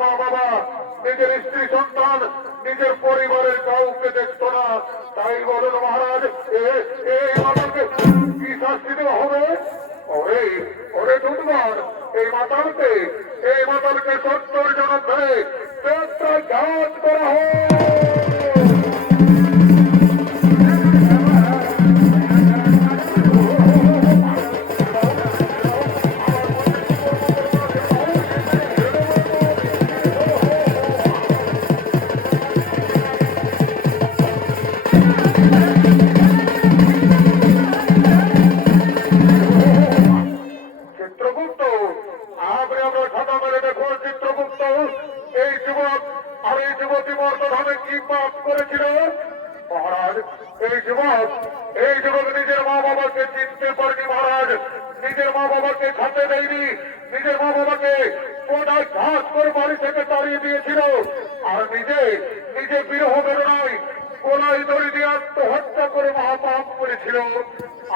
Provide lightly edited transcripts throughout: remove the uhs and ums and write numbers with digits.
মা বাবা, নিজের স্ত্রী সন্তান, নিজের পরিবারের কাউকে দেখতো না। তাই বলুন মহারাজ, এই মাতালকে কি শাস্তি দেওয়া হবে? ওরে ওরে দুধমান, এই মাতালকে 70 জন ধরে পেটটা ঘাত করা হোক। চিত্রগুপ্ত, আপনি আমরা খাতা মেলে দেখুন চিত্রগুপ্ত, এই যুবক আর এই যুবতী মর্তধামে কি পাপ করেছিল? মহারাজ, এই যুবক নিজের মা বাবাকে চিনতে পারেনি মহারাজ, নিজের মা বাবাকে খেতে দেয়নি, নিজের মা বাবাকে কোটায় ঘাস করে বাড়ি থেকে তাড়িয়ে দিয়েছিল, আর নিজে বিরহ বেরোনায় গোলায় দড়ি দিয়ে আত্মহত্যা করে মহাপাপ করেছিল।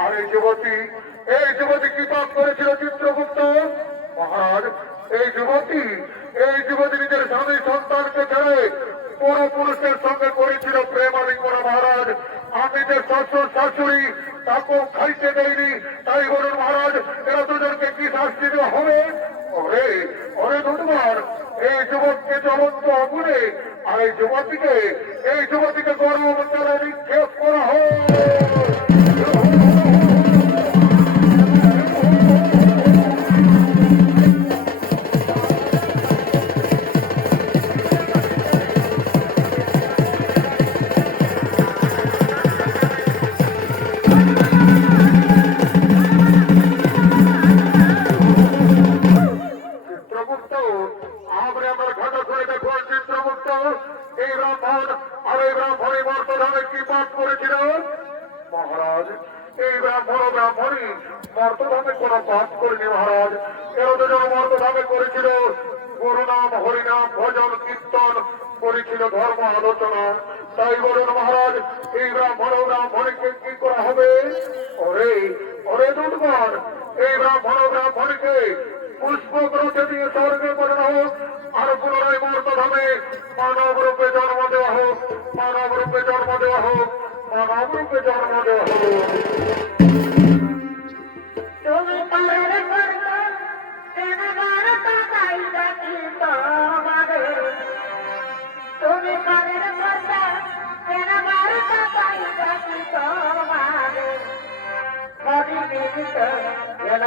আর এই যুবতী কি পাপ করেছিল চিত্রগুপ্ত? মহারাজ, এই যুবতী নিজের স্বামী সন্তানকে ছেড়ে পুরো পুরুষের সঙ্গে করেছিল প্রেম আলিঙ্গন মহারাজ। আর নিজের শ্বশুর শাশুড়ি তাকেও খাইতে দেয়নি। তাই বলুন মহারাজ, এরা দুজনকে কি শাস্তি দেওয়া হবে? ওরে ওরে দুধবার, এই যুবককে জ্বলন্ত আগুনে আর এই যুবতীকে গরম জলে নিক্ষেপ করা হোক। চিত্রগুপ্ত, আপনি আমার খাতা খুলে দেখুন চিত্রগুপ্ত, এই ব্রাহ্মণ আর এই ব্রাহ্মণী মর্তধামে কি পাপ করেছিল? মহারাজ, এই ব্রাহ্মণী মর্তধামে কোন পাপ করেনি মহারাজ। এরা দুজন মর্তধামে করেছিল গুরুনাম হরিনাম ভজন কীর্তন, করেছিল ধর্ম আলোচনা। তাই বলুন মহারাজ, এই ব্রাহ্মণীকে কি করা হবে? ওরে ওরে দুধমান, এই ব্রাহ্মণীকে পুষ্পগ্রহে দিয়ে স্বর্গে পাঠানো হোক, আর পুনরায় মর্তধামে মানব রূপে জন্ম দেওয়া হোক। তুমি পারের করতো তেনাবার তাকাই ডাকি তোমারে, তুমি পারের করতো তেনাবার তাকাই ডাকি তোমারে, মরি বিদিত যেন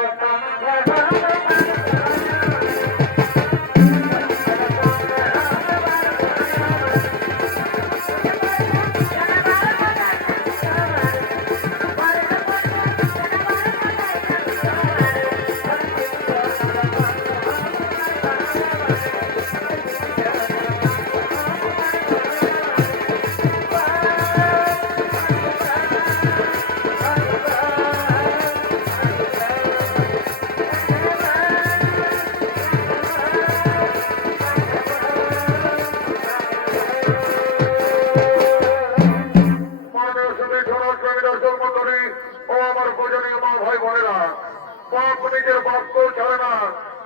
বাপ নিজের বাপকেও ছাড়ে না।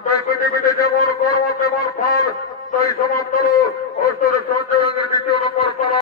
তাই পৃথিবীতে যেমন কর্ম তেমন ফল। তাই সমাপ্ত হলো 8 সঞ্চয়ের 2 নম্বর পালা।